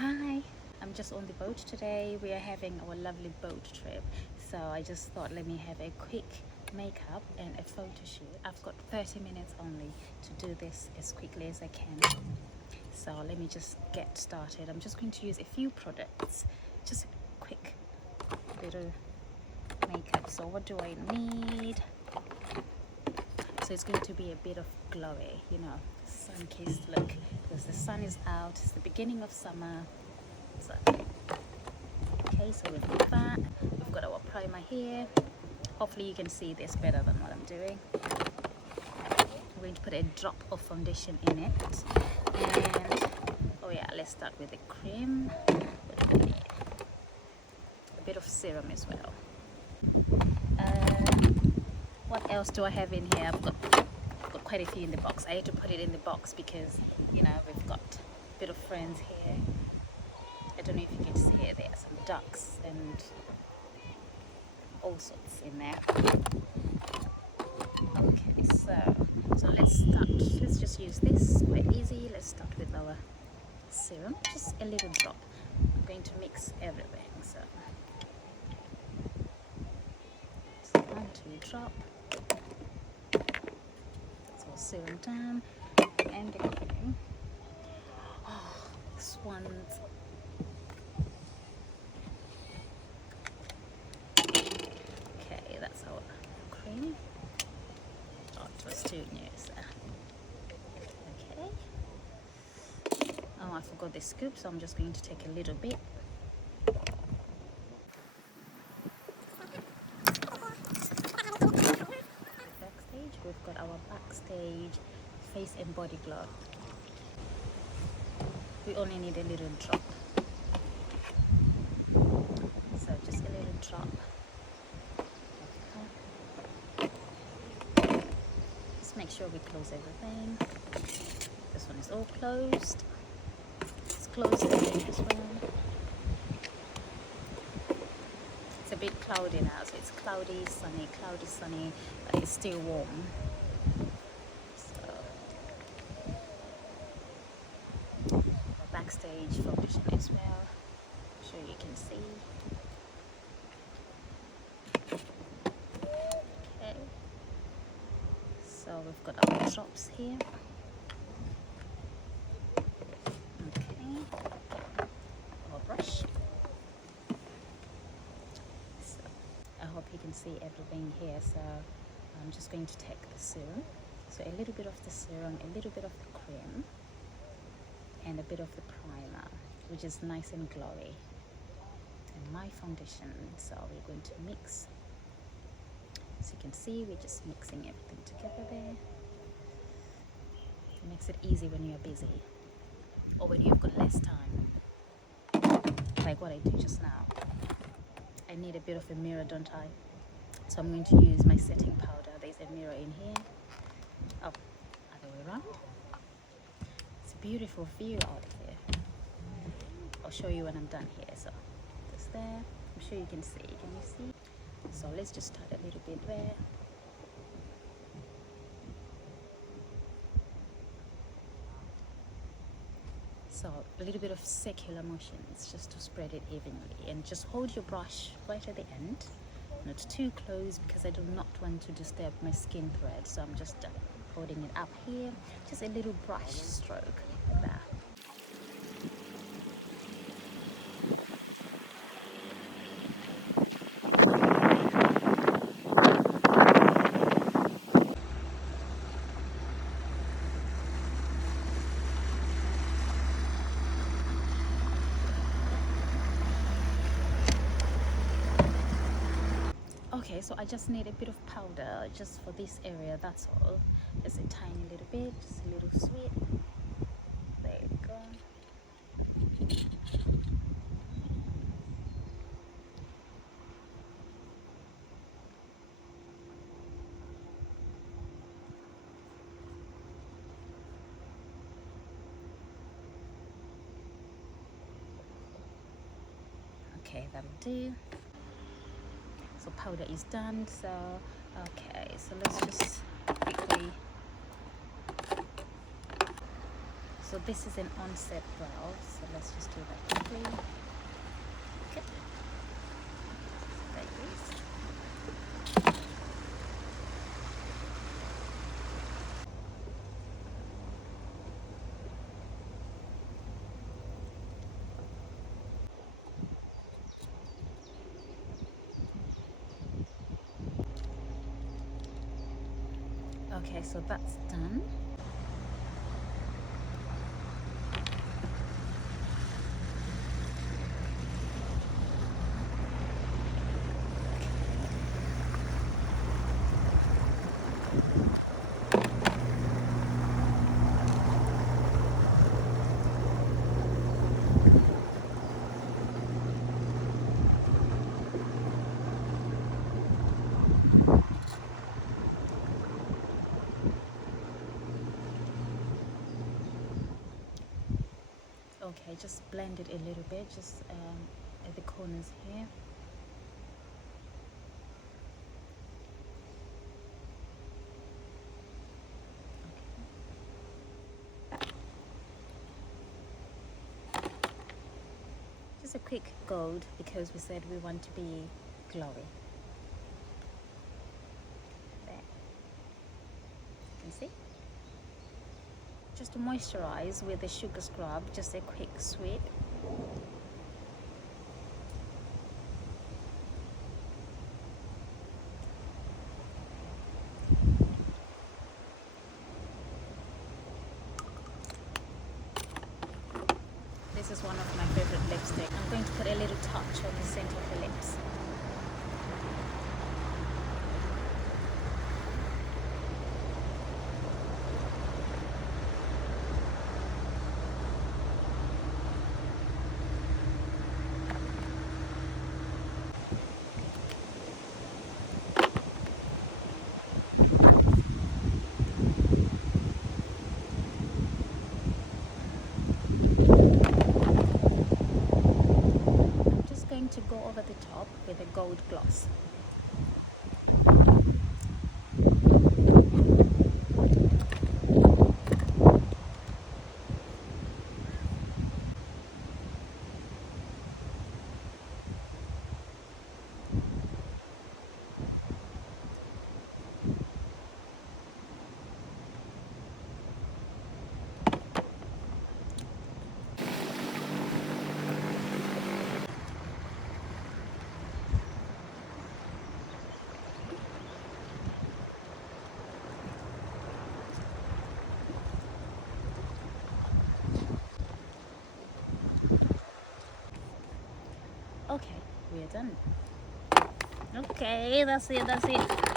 Hi, I'm just on the boat today. We are having our lovely boat trip. So I just thought let me have a quick makeup and a photo shoot. I've got 30 minutes only to do this as quickly as I can. So let me just get started. I'm just going to use a few products. Just a quick little makeup. So what do I need? So it's going to be a bit of glowy, sun-kissed look, because the sun is out. It's the beginning of summer. So, okay, so we've got that. We've got our primer here. Hopefully you can see this better than what I'm doing. I'm going to put a drop of foundation in it. And, oh yeah, let's start with the cream. What do we need? A bit of serum as well. What else do I have in here? I've got quite a few in the box. I had to put it in the box because, we've got a bit of friends here. I don't know if you can see it. There are some ducks and all sorts in there. Okay, so let's start. Let's just use this. Quite easy. Let's start with our serum. Just a little drop. I'm going to mix everything. So 1, 2 drop. That's all serum done. And the cream. Oh, this one's okay. That's our cream. Oh, it was too new. So. Okay. Oh, I forgot the scoop, so I'm just going to take a little bit. Backstage, we've got our backstage face and body glove. We only need a little drop. So just a little drop. Okay. Just make sure we close everything. This one is all closed. Let's close everything as well. It's a bit cloudy now, so it's cloudy, sunny, but it's still warm. So backstage foundation as well. I'm sure you can see. Okay. So we've got our drops here. Okay. Our brush. So I hope you can see everything here. So I'm just going to take the serum. So a little bit of the serum, a little bit of the cream, and a bit of the primer, which is nice and glowy. And my foundation. So we're going to mix. So you can see we're just mixing everything together there. It makes it easy when you're busy or when you've got less time, like what I do just now. I need a bit of a mirror, don't I? So I'm going to use my setting powder. There's a mirror in here. Oh, other way around. It's a beautiful view out here. I'll show you when I'm done here. So just there. I'm sure you can see. Can you see? So let's just start a little bit there. So a little bit of circular motions just to spread it evenly, and just hold your brush right at the end, not too close because I do not want to disturb my skin thread. So I'm just holding it up here, just a little brush stroke like that. Okay, so I just need a bit of powder just for this area, that's all. Just a tiny little bit, just a little sweet. There you go. Okay, that'll do. So powder is done. So okay, so let's just quickly So this is an onset brow, so let's just do that quickly. Okay. Like this. Okay, so that's done. Okay, just blend it a little bit, just at the corners here. Just a quick gold because we said we want to be glowy. There. You can see? Just to moisturize with the sugar scrub, just a quick sweep. This is one of my favorite lipstick. I'm going to put a little touch on the center of the lips. To go over the top with a gold gloss. Okay, we are done. Okay, that's it.